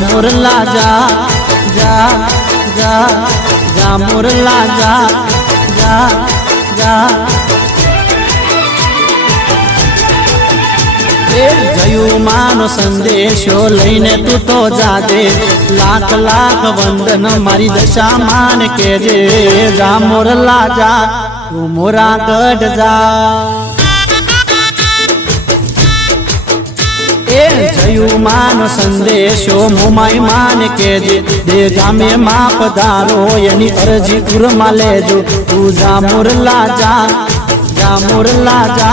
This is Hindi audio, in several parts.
मोरला जा जा जा जा मोरला जा जा जा जयू मानो संदेशो लईने तू तो जादे लाख लाख वंदन मारी दशा मान के जे जा मोरला जा तू मोरा गढ़ जा जयू मानो संदेशो मोमाई मान के जे दे गामे माप दारो यानी अर्जी उरमा लेजो तू जा मोरला जा मोरला जा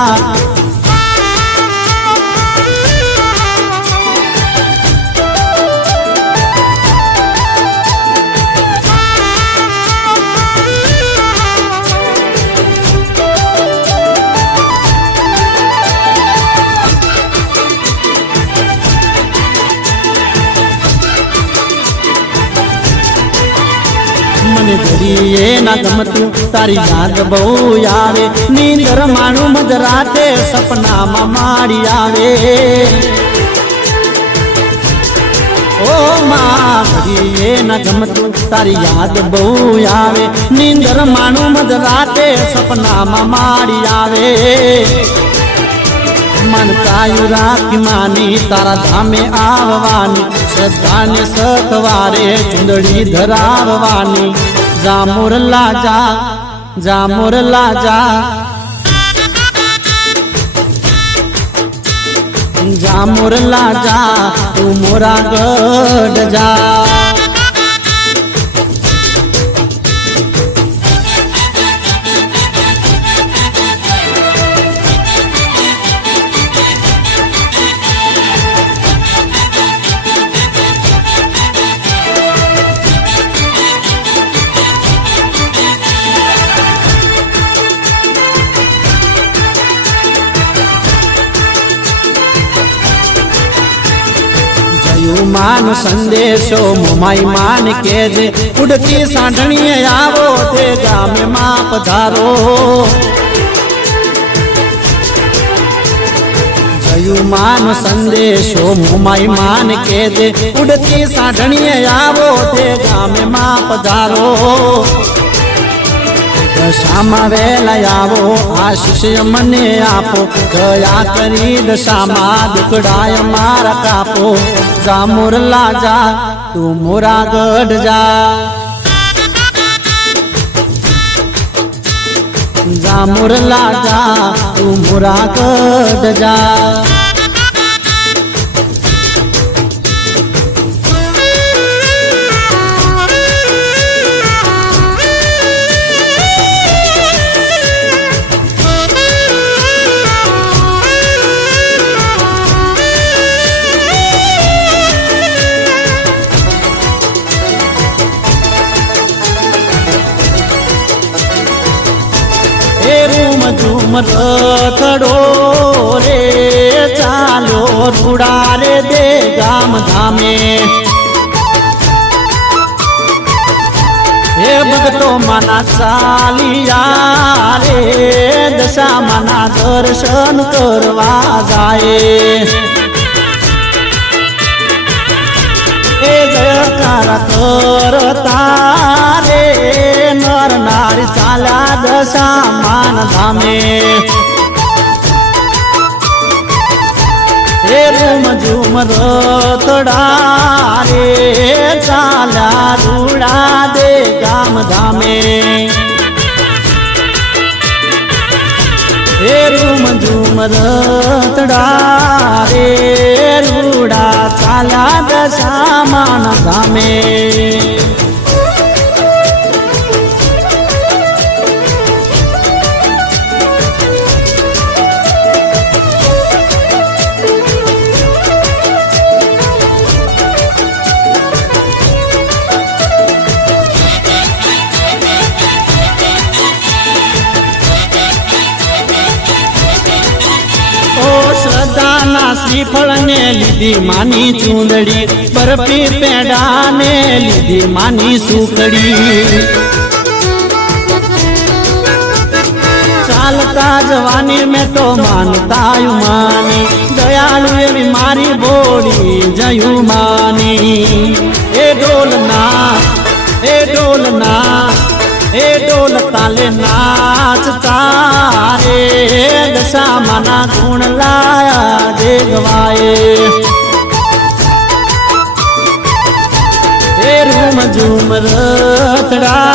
મને ઘડીએ ના ગમતું તારી યાદ બહુ આવે નીંદર માણું મધરાતે સપનામાં માડી આવે ઓ માં ઘડીએ ના ગમતું તારી યાદ બહુ આવે નીંદર માણું મધરાતે સપનામાં માડી આવે मन कायु राखी मानी तारा धामे आववानी श्रद्धा ने सतवारे चुंदड़ी धराववानी जा मोरला जा मोरला जा मोरला जा तू मोरा गढ़ जा मानो संदेशो मोमाई मान के जे उड़ती सांढणी आवो ते गामे माप धारो जयू मानो संदेशो मोमाई मान के जे उड़ती सांढणी आवो ते गामे माप धारो दशामा वेला आवो आशीष मने आपो दया करी दशामा दुकड़ाय मारा कापो जा मोरला जा तू मोरा गढ़ जा जा मोरला जा तू मोरा गढ़ जा झूम रथड़ो रे चालो रूड़ा रे दे गाम धामे हे भगतो मना चालिया रे दशा मना दर्शन करवा जाए हे जयकारा करता रे नर नारी चाला दशा मान धामे रे रूम झूम रथड़ा रे चाला रूड़ा दे गाम धामे रे रूम झूम रथड़ा रे रूड़ा चाला दशा मान धामे श्रीफल ने लीधी मानी चूंदड़ी बर्फी पेड़ा ने लीधी मानी सूखड़ी चालता જવાની મેં તો માનતા માની દયાળુ એવી મારી બોડી જયું માની એ ડોલના એ ડોલના એ ડોલ તાલે નાચતા રે દશામાના ગુણ લાયા દેગવાએ એ રૂમ ઝૂમ રથડા